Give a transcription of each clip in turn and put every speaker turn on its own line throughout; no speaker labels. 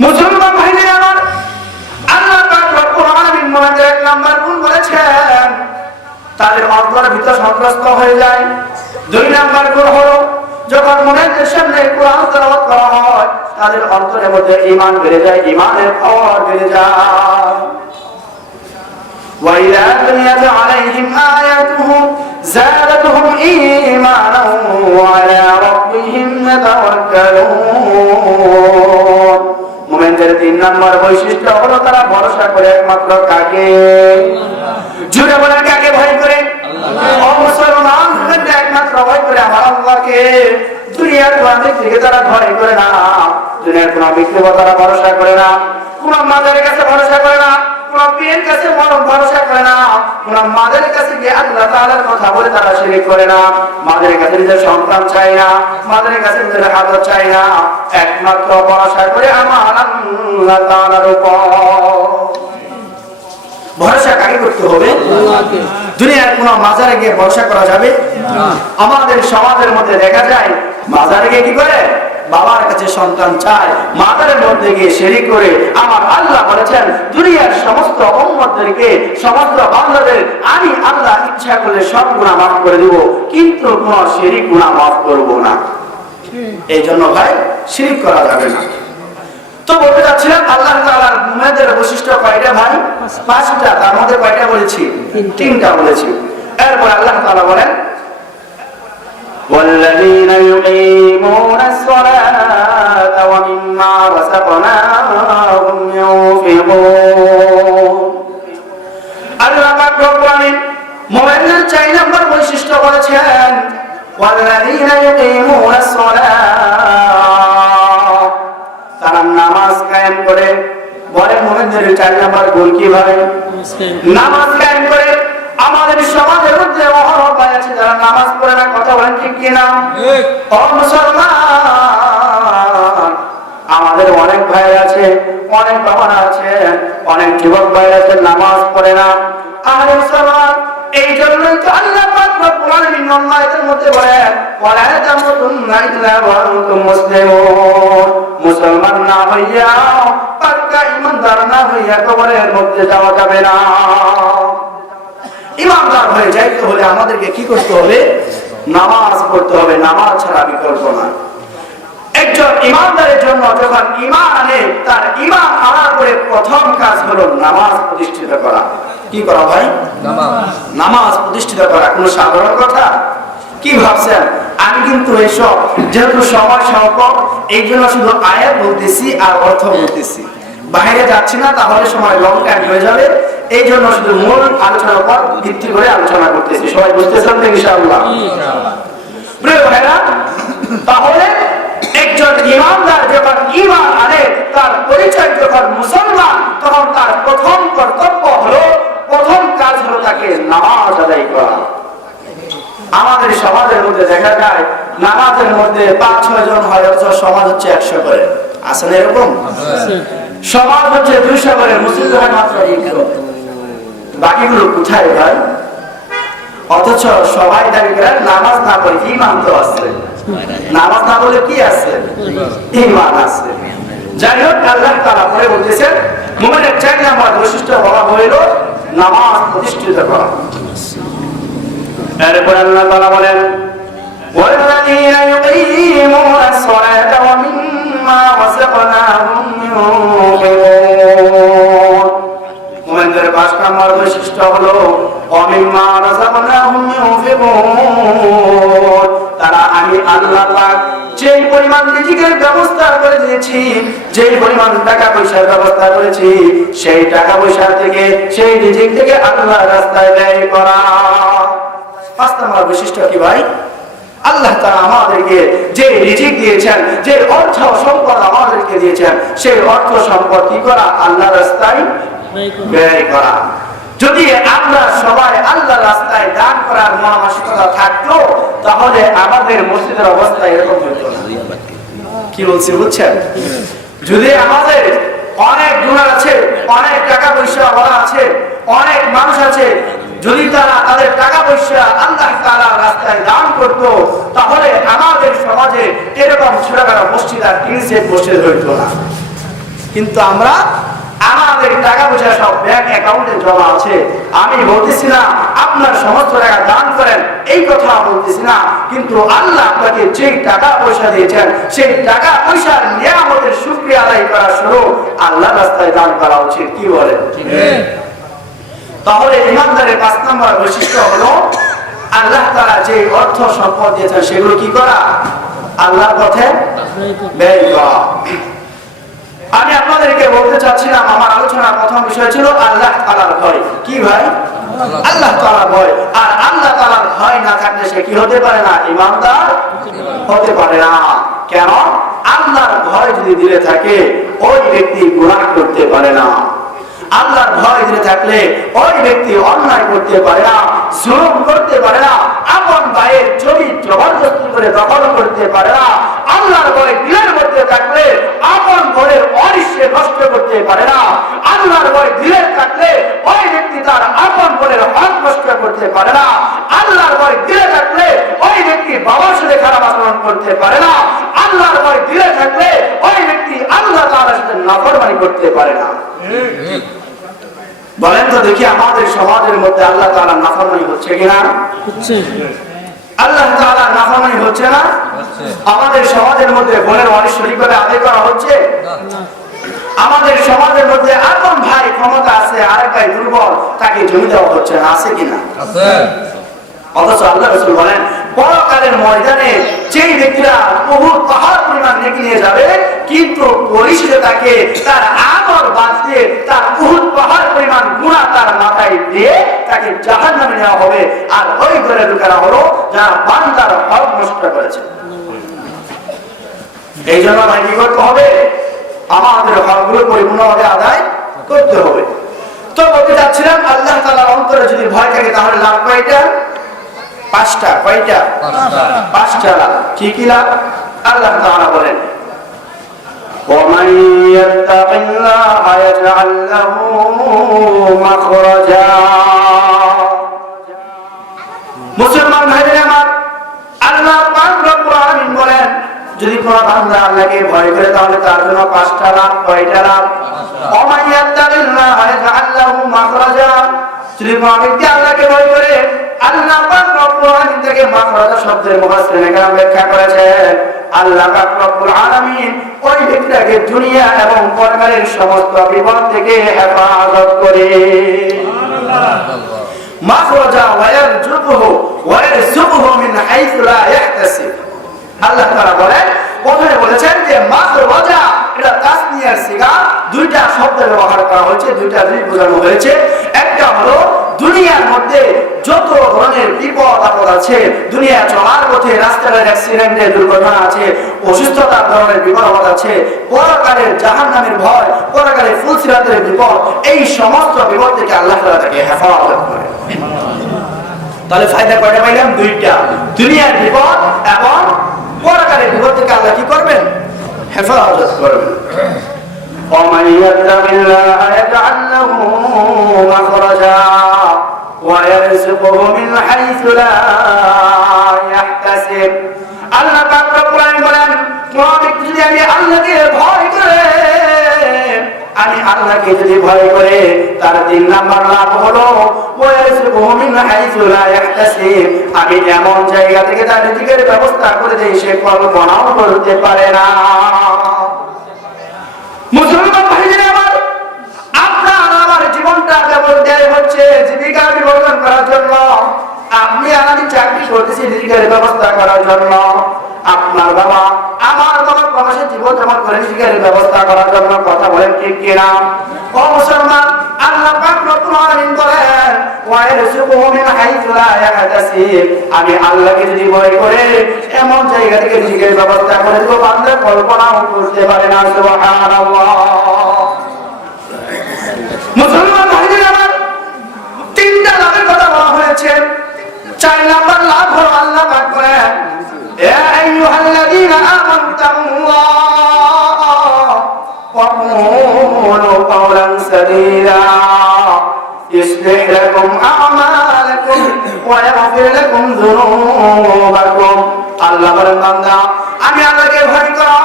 মুসলমান ভাইরা আমার আল্লাহ পাক রব্বুল আলামিন মুনাফিকের এক নাম্বার গুণ বলেছেন তাদের অন্তরের ভিতর সন্ত্রস্ত হয়ে যায় দুই নাম্বার গুণ হলো যখন মুনাফিকের সামনে কোরআন তেলাওয়াত করা হয় তাদের অন্তরের মধ্যে ঈমান বেড়ে যায় ঈমানের পাওয়ার বেড়ে যায় وإذا تليت عليهم آياته নম্বর বৈশিষ্ট্য হলো তারা ভরসা করে একমাত্র কাকে? জুড়ে বলেন কাকে ভয় করে? মুসলমান একমাত্র ভয় করে আমার আল্লাহকে। দুনিয়ার তারা ভয় করে না। দুনিয়ার কোন তারা ভরসা করে না। কোন মাজারের কাছে ভরসা করে না। কোন পীরের কাছে ভরসা করে না। কোন মাদের আল্লাহ তাআলার কথা বলে তারা শিরিক করে না। মাদের কাছে নিজের সন্তান চাই না মাদের কাছে নিজের চাই না। একমাত্র ভরসা করে আমার আল্লাহ তাআলার উপর। ভরসা কাকে করতে হবে? দুনিয়ার কোন মাজারে গিয়ে ভরসা করা যাবে? আমাদের সমাজের মধ্যে দেখা যায় মাজারে গিয়ে কি করে? বাবার কাছে সন্তান চায় মাজারের মধ্যে গিয়ে শেরিক করে, আমার আল্লাহ বলেছেন, দুনিয়ার সমস্ত উম্মতদেরকে, সমস্ত বান্দাদের, আমি আল্লাহ ইচ্ছা করলে সব গুণা মাফ করে দিব, কিন্তু কোন শেরিক গুণা মাফ করব না। এই জন্য ভাই, শিরিক করা যাবে না। তো বলতে চাচ্ছিলাম, আল্লাহ তাআলার মুমিনদের বৈশিষ্ট্য কয়টা ভাই? পাঁচটা, তার মধ্যে কয়টা বলেছি? তিনটা বলেছি। এরপর আল্লাহ তাআলা বলেন والذين يقيمون الصلاة ومما رزقناهم ينفقون আল্লাহ পাক রব্বুল আলামিন মুমিনদের চার নম্বর বৈশিষ্ট্য বলেছেন والذين يقيمون الصلاة তারা নামাজ কায়েম করে বলে মুমিনদের চার নম্বর গুণ কি ভাই নামাজ কায়েম করে আমাদের সমাজের মধ্যে অহরহ ভাই আছে যারা নামাজ পড়ে না কথা বলেন ঠিক আমাদের অনেক ভাই আছে, অনেক বাবারা আছে, অনেক যুবক ভাই আছে, নামাজ পড়ে না। আর মুসলমান, এই মধ্যে না। ইমানদার হয়ে যাইতে হলে আমাদেরকে কি করতে হবে? নামাজ পড়তে হবে, নামাজ ছাড়া বিকল্প না একজন ইমানদারের জন্য যখন ইমান আনে, তার ইমান আনার পরে প্রথম কাজ হলো নামাজ প্রতিষ্ঠিত করা। কি করা ভাই? নামাজ প্রতিষ্ঠিত করা। কোনো সাধারণ কথা? কি ভাবছেন? আমি কিন্তু এইসব যেহেতু সময় সংকট এই জন্য শুধু আয়াত বলতেছি আর অর্থ বলতেছি। বাইরে যাচ্ছি না, তাহলে সময় লং টাইম হয়ে যাবে। এই জন্য শুধু মূল আলোচনার উপর ভিত্তি করে আলোচনা করতেছি। সবাই বুঝতেছেন তো ইনশাআল্লাহ? তাহলে একজন ইমানদার যখন ইমান আনে, তার পরিচয় যখন মুসলমান, তখন তার প্রথম কর্তব্য হলো, প্রথম কাজ হলো তাকে নামাজ আদায় করা। আমাদের সমাজের মধ্যে দেখা যায়, নামাজের মধ্যে পাঁচ ছয় জন হয়, অথচ সমাজ হচ্ছে একশো করে। আসলে এরকম? সমাজ হচ্ছে দুইশো করে মুসলিম হয় মাত্র একশো বাকিগুলো কোথায় ভাই অথচ সবাই দাবি করে নামাজ না পড়ে ইমান তো আছে নামাজ না বলে কি আছে ইমান আছে যাই হোক আল্লাহ তারা পরে বলতেছেন মোমেনের চার নাম্বার বৈশিষ্ট্য বলা হইল নামাজ প্রতিষ্ঠিত করা এরপর আল্লাহ তারা বলেন والذين يقيمون الصلاة ومما رزقناهم মুমিনুন মুমিনদের পাঁচ বৈশিষ্ট্য হলো তারা আমি আল্লাহ পাক যেই পরিমাণ নিজেকে ব্যবস্থা করে দিয়েছি, যেই পরিমাণ টাকা পয়সার ব্যবস্থা করেছি, সেই টাকা পয়সা থেকে, সেই রিজিক থেকে আল্লাহ রাস্তায় ব্যয় করা। পাঁচ নম্বর বৈশিষ্ট্য কি ভাই? আল্লাহ তারা আমাদেরকে যে রিজিক দিয়েছেন যে অর্থ সম্পদ আমাদেরকে দিয়েছেন সেই অর্থ সম্পদ কি করা? আল্লাহ রাস্তায় ব্যয় করা। যদি আমরা সবাই আল্লাহ রাস্তায় দান করার মনোমানসিকতা থাকতো তাহলে আমাদের মসজিদের অবস্থা এরকম হতো না। কি বলছি বুঝছেন? যদি আমাদের অনেক গুণার আছে অনেক টাকা পয়সা ওরা আছে অনেক মানুষ আছে যদি তারা তাদের টাকা পয়সা আল্লাহ তাআলা রাস্তায় দান করত, তাহলে আমাদের সমাজে এরকম ছোটখাটো মসজিদ আর টিন মসজিদ হইতো না। কিন্তু আমরা আমাদের টাকা পয়সা সব ব্যাংক অ্যাকাউন্টে জমা আছে। আমি বলতেছি না, আপনার সমস্ত টাকা দান করেন, এই কথা বলতেছি না। কিন্তু আল্লাহ আপনাকে যে টাকা পয়সা দিয়েছেন, সেই টাকা পয়সার নিয়ামতের শুক্রিয়া আদায় করা শুরু আল্লাহ রাস্তায় দান করা উচিত। কি বলেন? তাহলে ইমানদারের পাঁচ নম্বর বৈশিষ্ট্য হলো, আল্লাহ তারা যে অর্থ সম্পদ দিয়েছেন সেগুলো কি করা? আল্লাহর পথে ব্যয় করা। আমি আপনাদেরকে বলতে চাচ্ছিলাম, আমার আলোচনার প্রথম বিষয় ছিল আল্লাহ তালার ভয়। কি ভাই? আল্লাহ তালার ভয়। আর আল্লাহ তালার ভয় না থাকলে সে কি হতে পারে না? ইমানদার হতে পারে না। কেন? আল্লাহর ভয় যদি দিলে থাকে, ওই ব্যক্তি গুণাহ করতে পারে না। আল্লাহর ভয় দিলে থাকলে ওই ব্যক্তি অন্যায় করতে পারে না, জুলুম করতে পারে না, আপন ভাইয়ের জমি জবরদস্তি করে দখল করতে পারে না, আল্লাহর ভয় দিলের মধ্যে থাকলে আপন ঘরের অনিশ্চয় নষ্ট করতে পারে না, আল্লাহর ভয় দিলের থাকলে ওই ব্যক্তি তার আপন ঘরের হক নষ্ট করতে পারে না, আল্লাহর ভয় দিলে থাকলে ওই ব্যক্তি বাবার সাথে খারাপ আচরণ করতে পারে না, আল্লাহর ভয় দিলে থাকলে ওই ব্যক্তি আল্লাহ তার সাথে নাফরমানি করতে পারে না। বলেন তো দেখি আমাদের সমাজের মধ্যে আল্লাহ তাআলা নাফরমানি হচ্ছে কিনা?
হচ্ছে।
আল্লাহ তাআলা নাফরমানি হচ্ছে না? আমাদের সমাজের মধ্যে বোনের অনিশ্বরী করে আদায় করা হচ্ছে? আমাদের সমাজের মধ্যে আপন ভাই ক্ষমতা আছে আরেক ভাই দুর্বল তাকে জমি দেওয়া হচ্ছে না আছে কিনা? অথচ আল্লাহ রসুল বলেন, পরকালের ময়দানে যেই ব্যক্তিরা বহু পাহাড় পরিমাণ নেকি নিয়ে যাবে, কিন্তু পরিশেষে তাকে তার আমল দিয়ে তার বহুত পাহাড় পরিমাণ গুণা তার মাথায় দিয়ে তাকে জাহান নামে নেওয়া হবে। আর ওই ঘরে ঢুকানো হলো যারা বান্দার হক নষ্ট করেছে। এই জন্য ভাই কি করতে হবে? আমাদের হকগুলো পরিপূর্ণভাবে আদায় করতে হবে। তো বলতে চাচ্ছিলাম, আল্লাহ তালার অন্তরে যদি ভয় থাকে, তাহলে লাভ কয়টা? পাঁচটা কয়টা পাঁচটা লাভ কি কি লাভ আল্লাহ তাআলা বলেন ومن يتق الله يجعل له مخرجا মুসলমান ভাইদের আমার আল্লাহ পাক রব্বুল আলামিন বলেন যদি কোন বান্দা আল্লাহকে ভয় করে তাহলে তার জন্য পাঁচটা লাভ কয়টা লাভ ومن يتق الله يجعل له مخرجا যদি কোন ব্যক্তি আল্লাহকে ভয় করে আল্লাহ পাক আলামিন থেকে মাখরাজা শব্দের মুফাসসিরিনে কেরাম ব্যাখ্যা করেছেন। আল্লাহ পাক রব্বুল আলামিন ওই ব্যক্তিটাকে দুনিয়া এবং পরকালের সমস্ত বিপদ থেকে হেফাজত করে মাখরাজা ওয়ারজুকুহু ওয়ারজুকুহু মিন হাইথু লা ইয়াহতাসিব। আল্লাহ তাআলা বলেন প্রথমে বলেছেন যে মাখরাজা এটা তাসনিয়ার সিগা। দুইটা শব্দ ব্যবহার করা হয়েছে দুইটা জিনিস বোঝানো হয়েছে। একটা হলো দুনিয়ার যত ধরনের বিপদ আপদ আছে দুনিয়া চলার পথে রাস্তাঘাট অ্যাক্সিডেন্টের দুর্ঘটনা আছে অসুস্থতার ধরনের বিপদ আপদ আছে পরকালের জাহান নামের ভয় পরকালের ফুলসিরাতের বিপদ এই সমস্ত বিপদ থেকে আল্লাহ তাআলা তাকে হেফাজত করে তাহলে ফায়দা কয়টা পাইলাম দুইটা দুনিয়ার বিপদ এবং পরকালের বিপদ থেকে আল্লাহ কি করবেন হেফাজত করবেন ومن يتق الله يجعل له مخرجا ويرزقه من حيث لا يحتسب আল্লাহ পাক রব্বুল আলামিন বলেন কোন ব্যক্তি যদি আমি আল্লাহকে ভয় করে আমি আল্লাহকে যদি ভয় করে তার তিন নাম্বার লাভ হলো ওয়ায়ারযুকুহু মিন হাইসু লা ইয়াহতাসিব আমি এমন জায়গা থেকে তার রিজিকের ব্যবস্থা করে দেই সে কল্পনাও করতে পারে না মুসলমান ভাইদের আমার আপনার আমার জীবনটা হচ্ছে জীবিকা বিবর্তন করার জন্য। আমি চাকরি করতেছি রিজিকের ব্যবস্থা করার জন্য। আপনার বাবা আমার জীবন যেমন করে ব্যবস্থা করার জন্য কথা বলেন ঠিক কিনা? ও মুসলমান, আল্লাহ পাক রব্বুল আমি আল্লাহকে যদি ভয় করে, এমন জায়গা থেকে রিজিকের ব্যবস্থা করে দেব, বান্দা কল্পনাও করতে পারে না, সুবহানাল্লাহ। মুসলমান তিনটা লাভের কথা বলা হয়েছে। চার নাম্বার লাভ হলো আল্লাহ পাক বলেন আমি আল্লাহকে ভয় করো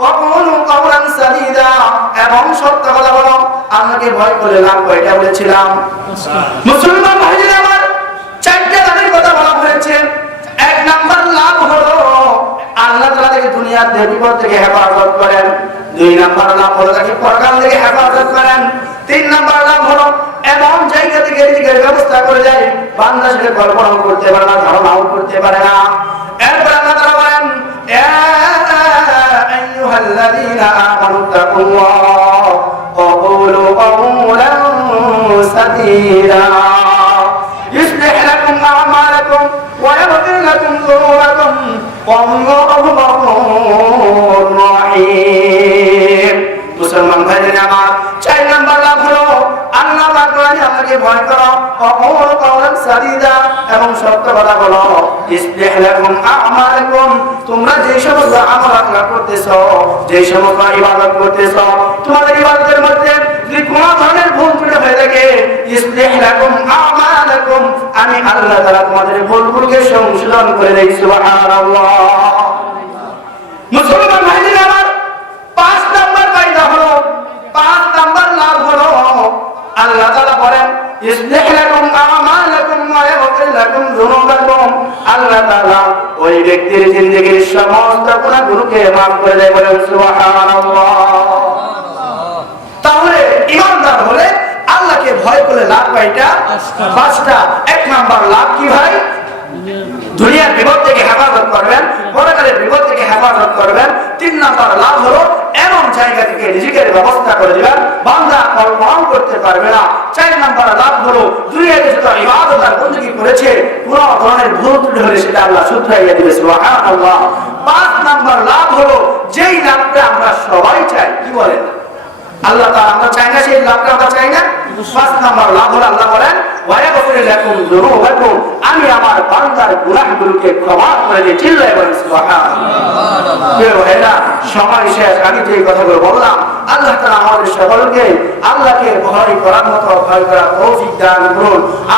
ওয়া কুনু কাওলান সাদীদা, এবং সত্য কথা আল্লাহকে ভয় করে লাভ কয়টা বলেছিলাম। মুসলমান ভাইদের আমার চারটা লাভের কথা বলা হয়েছে। এক নাম্বার লাভ হলো আল্লাহ তাআলা থেকে দুনিয়ার বিপদ থেকে হেফাজত করেন। দুই নাম্বার লাভ হলো তাকে পরকাল থেকে হেফাজত করেন। তিন নাম্বার লাভ হলো এমন জায়গা থেকে রিজিকের ব্যবস্থা করে দেয়, বান্দা সেটা কল্পনাও করতে পারে না, ধারণাও করতে পারে না। এরপর আল্লাহ তাআলা বলেন, ইয়া আমানু তাকুল্লাহ। ওয়া কুলু قولا سديدا يصلح لكم أعمالكم ويغفر لكم ذنوبكم والله غفور رحيم মুসলমান ভাইদের আমার চার নাম্বার লাভ হলো আল্লাহ পাক বলেন আমাকে ভয় করো অমর কওলান সাদিদা এবং সত্য কথা বলো ইসলিহ লাকুম আ'মালাকুম তোমরা যে সমস্ত আমল আখলা করতেছো যে সমস্ত ইবাদত করতেছো তোমাদের ইবাদতের মধ্যে আমি আল্লাহ তোমাদের ভুলগুলোকে সংশোধন করে দেই মুসলমান ভাইদের আমার পাঁচ নাম্বার হলো, পাঁচ নাম্বার লাভ হলো, আল্লাহ বলেন আল্লাহ ওই ব্যক্তির জিন্দেগীর সমস্ত গুনাহগুলোকে মাফ করে দেয় বলেন, সুবহানাল্লাহ তাহলে ইমানদার হলে আল্লাহকে ভয় করে লাভ কয়টা পাঁচটা। এক নাম্বার লাভ কি ভাই? দুনিয়ার বিপদ থেকে হেফাজত করবেন পরকালের বিপদ থেকে হেফাজত করবেন। তিন নাম্বার লাভ হলো এমন জায়গা থেকে রিজিকের ব্যবস্থা করে দিবেন বান্দা কল্পনাও করতে পারবে না। চার নাম্বার লাভ হলো দুনিয়ার যত ইবাদত আর বন্দী করেছে কোন ধরনের ভুল ত্রুটি হলে সেটা আল্লাহ শুধরাইয়া দিবে সুবহানাল্লাহ। পাঁচ নাম্বার লাভ হলো যেই লাভটা আমরা সবাই চাই কি বলেন? আল্লাহ আমরা চাই না, সেই লাভটা আমরা চাই না। পাঁচ নাম্বার লাভ আল্লাহ বলেন, ওয়ায়াগফির লাকুম যুনুবাকুম আমি আমার বান্দার গুনাহগুলোকে ক্ষমা করে বলেন, সুবহানাল্লাহ। সময় শেষ। আমি যে কথাগুলো বললাম, আল্লাহ আমাদের সকলকে আল্লাহকে ভয় করার মতো ভয় তৌফিক দান করুন।